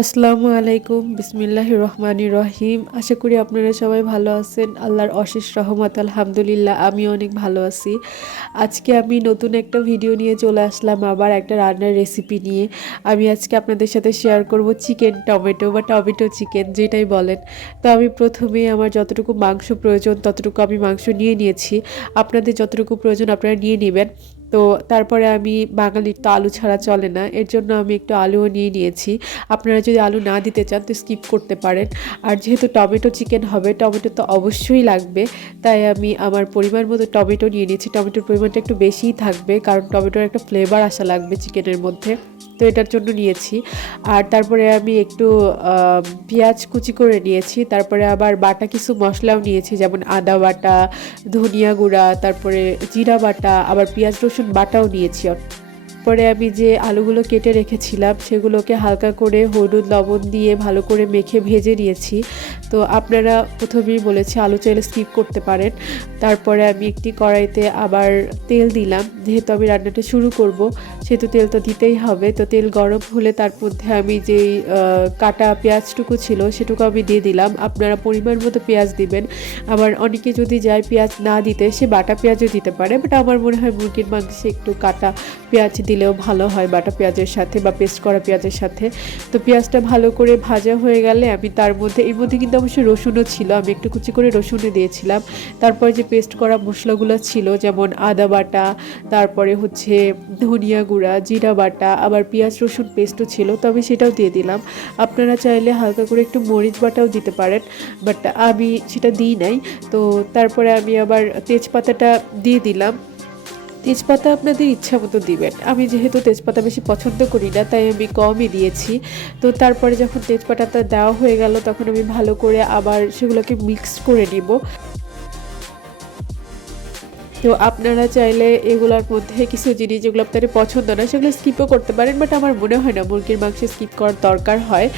আসসালামু আলাইকুম, বিসমিল্লাহির রহমানির রহিম। আশা করি আপনারা সবাই ভালো আছেন। আল্লাহর অশেষ রহমত, আলহামদুলিল্লাহ আমি অনেক ভালো আছি। আজকে আমি নতুন একটা ভিডিও নিয়ে চলে আসলাম, আবার একটা রান্নার রেসিপি নিয়ে। আমি আজকে আপনাদের সাথে শেয়ার করব চিকেন টমেটো বা টমেটো চিকেন, যেটাই বলেন। তো আমি প্রথমে আমার যতটুকু মাংস প্রয়োজন ততটুকু আমি মাংস নিয়ে নিয়েছি। আপনাদের যতটুকু প্রয়োজন আপনারা নিয়ে নেবেন। তো তারপরে আমি, বাঙালির তো আলু ছাড়া চলে না, এর জন্য আমি একটু আলুও নিয়ে নিয়েছি। আপনারা যদি আলু না দিতে চান তো স্কিপ করতে পারেন। আর যেহেতু টমেটো চিকেন হবে, টমেটো তো অবশ্যই লাগবে, তাই আমি আমার পরিমাণ মতো টমেটো নিয়ে নিয়েছি। টমেটোর পরিমাণটা একটু বেশিই থাকবে, কারণ টমেটোর একটা ফ্লেভার আসা লাগবে চিকেনের মধ্যে, তো এটার জন্য নিয়েছি। আর তারপরে আমি একটু পেঁয়াজ কুচি করে নিয়েছি। তারপরে আবার বাটা কিছু মশলাও নিয়েছি, যেমন আদা বাটা, ধনিয়া গুঁড়া, তারপরে জিরা বাটা, আবার পেঁয়াজ রসুন বাটাও নিয়েছি। পরে আমি যে আলুগুলো কেটে রেখেছিলাম সেগুলোকে হালকা করে হলুদ লবণ দিয়ে ভালো করে মেখে ভেজে নিয়েছি। তো আপনারা প্রথমেই বলেছি আলু চাইলে স্কিপ করতে পারেন। তারপরে আমি একটি কড়াইতে আবার তেল দিলাম, যেহেতু আমি রান্নাটা শুরু করব সেহেতু তেল তো দিতেই হবে। তো তেল গরম হলে তার মধ্যে আমি যেই কাটা পেঁয়াজটুকু ছিল সেটুকু আমি দিয়ে দিলাম। আপনারা পরিমাণ মতো পেঁয়াজ দিবেন। আবার অনেকে যদি যায় পেঁয়াজ না দিতে, সে বাটা পেঁয়াজও দিতে পারে, বাট আমার মনে হয় মুরগির মাংসে একটু কাটা পেঁয়াজ দিলেও ভালো হয় বাটা পেঁয়াজের সাথে বা পেস্ট করা পেঁয়াজের সাথে। তো পেঁয়াজটা ভালো করে ভাজা হয়ে গেলে আমি তার মধ্যে, এর মধ্যে কিন্তু অবশ্যই রসুনও ছিল, আমি একটু কুচি করে রসুনও দিয়েছিলাম। তারপরে যে পেস্ট করা মশলাগুলো ছিল, যেমন আদা বাটা, তারপরে হচ্ছে ধনিয়া গুঁড়া, জিরা বাটা, আবার পেঁয়াজ রসুন পেস্টও ছিল, তো আমি সেটাও দিয়ে দিলাম। আপনারা চাইলে হালকা করে একটু মরিচ বাটাও দিতে পারেন, বাট আমি সেটা দিই নাই। তো তারপরে আমি আবার তেজপাতাটা দিয়ে দিলাম। তেজপাতা আপনাদের ইচ্ছা মতো দিবেন। আমি যেহেতু তেজপাতা বেশি পছন্দ করি না, তাই আমি কমই দিয়েছি। তো তারপরে যখন তেজপাতাটা দেওয়া হয়ে গেল, তখন আমি ভালো করে আবার সেগুলোকে মিক্স করে নিব। তো আপনারা চাইলে এগুলোর মধ্যে কিছু জিনিস যেগুলো আপনাদের পছন্দ না সেগুলো স্কিপও করতে পারেন, বাট আমার মনে হয় না মুরগির মাংস স্কিপ করার দরকার হয়।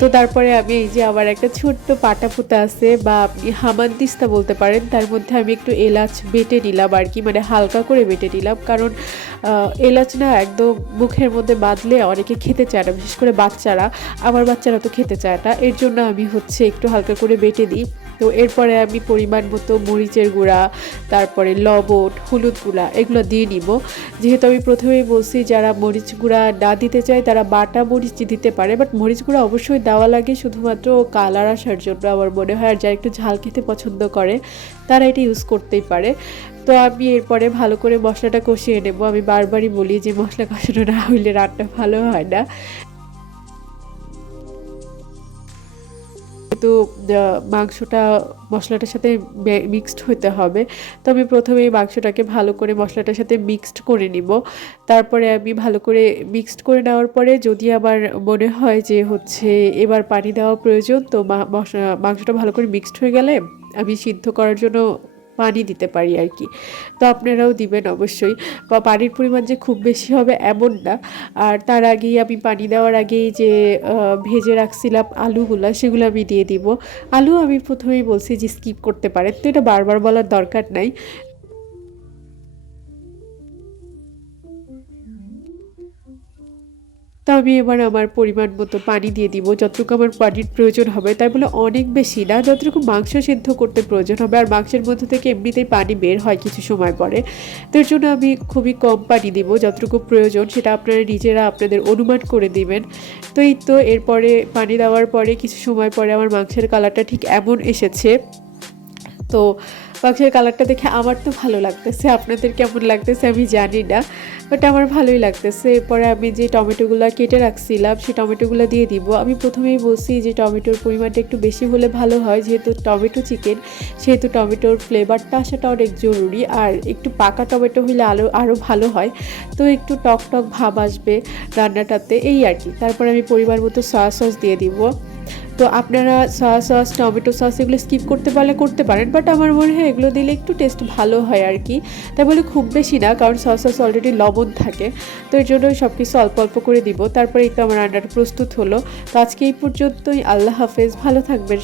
তো তারপরে আমি এই যে আবার একটা ছোট্ট পাটা পুতা আছে, বা আপনি হামানদিস্তা বলতে পারেন, তার মধ্যে আমি একটু এলাচ বেটে নিলাম আর কি, মানে হালকা করে বেটে নিলাম। কারণ এলাচ না একদম মুখের মধ্যে বাঁধলে অনেকে খেতে চায় না, বিশেষ করে বাচ্চারা। আমার বাচ্চারা তো খেতে চায় না, এর জন্য আমি হচ্ছে একটু হালকা করে বেটে দিই। তো এরপরে আমি পরিমাণ মতো মরিচের গুঁড়া, তারপরে লবণ, হলুদ গুঁড়া এগুলো দিয়ে নিব। যেহেতু আমি প্রথমেই বলছি যারা মরিচ গুঁড়া না দিতে চায় তারা বাটা মরিচ দিতে পারে, বাট মরিচ গুঁড়া অবশ্যই দেওয়া লাগে শুধুমাত্র কালার আসার জন্য আমার মনে হয়। আর যারা একটু ঝাল খেতে পছন্দ করে তারা এটা ইউজ করতেই পারে। তো আমি এরপরে ভালো করে মশলাটা কষিয়ে নেব। আমি বারবারই বলি যে মশলা কষানো না হইলে রান্না ভালো হয় না। তো মাংসটা মশলাটার সাথে মিক্সড হতে হবে। তো আমি প্রথমেই মাংসটাকে ভালো করে মশলাটার সাথে মিক্সড করে নিব। তারপরে আমি ভালো করে মিক্সড করে নেওয়ার পরে যদি আবার মনে হয় যে হচ্ছে এবার পানি দেওয়া প্রয়োজন, তো মাংসটা ভালো করে মিক্সড হয়ে গেলে আমি সিদ্ধ করার জন্য পানি দিতে পারি আর কি। তো আপনারাও দিবেন অবশ্যই। বা পানির পরিমাণ যে খুব বেশি হবে এমন না। আর তার আগেই আমি পানি দেওয়ার আগেই যে ভেজে রাখছিলাম আলুগুলা, সেগুলো আমি দিয়ে দিব। আলু আমি প্রথমেই বলছি যে স্কিপ করতে পারেন, তো এটা বারবার বলার দরকার নাই। তো আমি এবার আমার পরিমাণ মতো পানি দিয়ে দিব, যতটুকু আমার পানির প্রয়োজন হবে, তাই বলে অনেক বেশি না, যতটুকু মাংস সিদ্ধ করতে প্রয়োজন হবে। আর মাংসের মধ্যে থেকে এমনিতেই পানি বের হয় কিছু সময় পরে, তো এর জন্য আমি খুবই কম পানি দিব। যতটুকু প্রয়োজন সেটা আপনারা নিজেরা আপনাদের অনুমান করে দিবেন। তো এই তো এরপরে পানি দেওয়ার পরে কিছু সময় পরে আমার মাংসের কালারটা ঠিক এমন এসেছে। তো মাংসের কালারটা দেখে আমার তো ভালো লাগতেছে, আপনাদের কেমন লাগতেছে আমি জানি না, বাট আমার ভালোই লাগতেছে। এরপরে আমি যে টমেটোগুলো কেটে রাখছিলাম সেই টমেটোগুলো দিয়ে দিব। আমি প্রথমেই বলছি যে টমেটোর পরিমাণটা একটু বেশি হলে ভালো হয়, যেহেতু টমেটো চিকেন সেহেতু টমেটোর ফ্লেভারটা আসাটা অনেক জরুরি। আর একটু পাকা টমেটো হলে আরও ভালো হয়, তো একটু টক টক ভাব আসবে রান্নাটাতে, এই আর কি। তারপরে আমি পরিমাণ মতো সয়া সস দিয়ে দিব। তো আপনারা সয়া সস, টমেটো সস এগুলো স্কিপ করতে পারলে করতে পারেন, বাট আমার মনে হয় এগুলো দিলে একটু টেস্ট ভালো হয় আর কি। তাই বলে খুব বেশি না, কারণ সয়া সস অলরেডি লবণ থাকে, তো এর জন্য সব কিছু অল্প অল্প করে দিব। তারপরে এই তো আমার রান্নাটা প্রস্তুত হলো। তো আজকে এই পর্যন্তই। আল্লাহ হাফেজ, ভালো থাকবেন।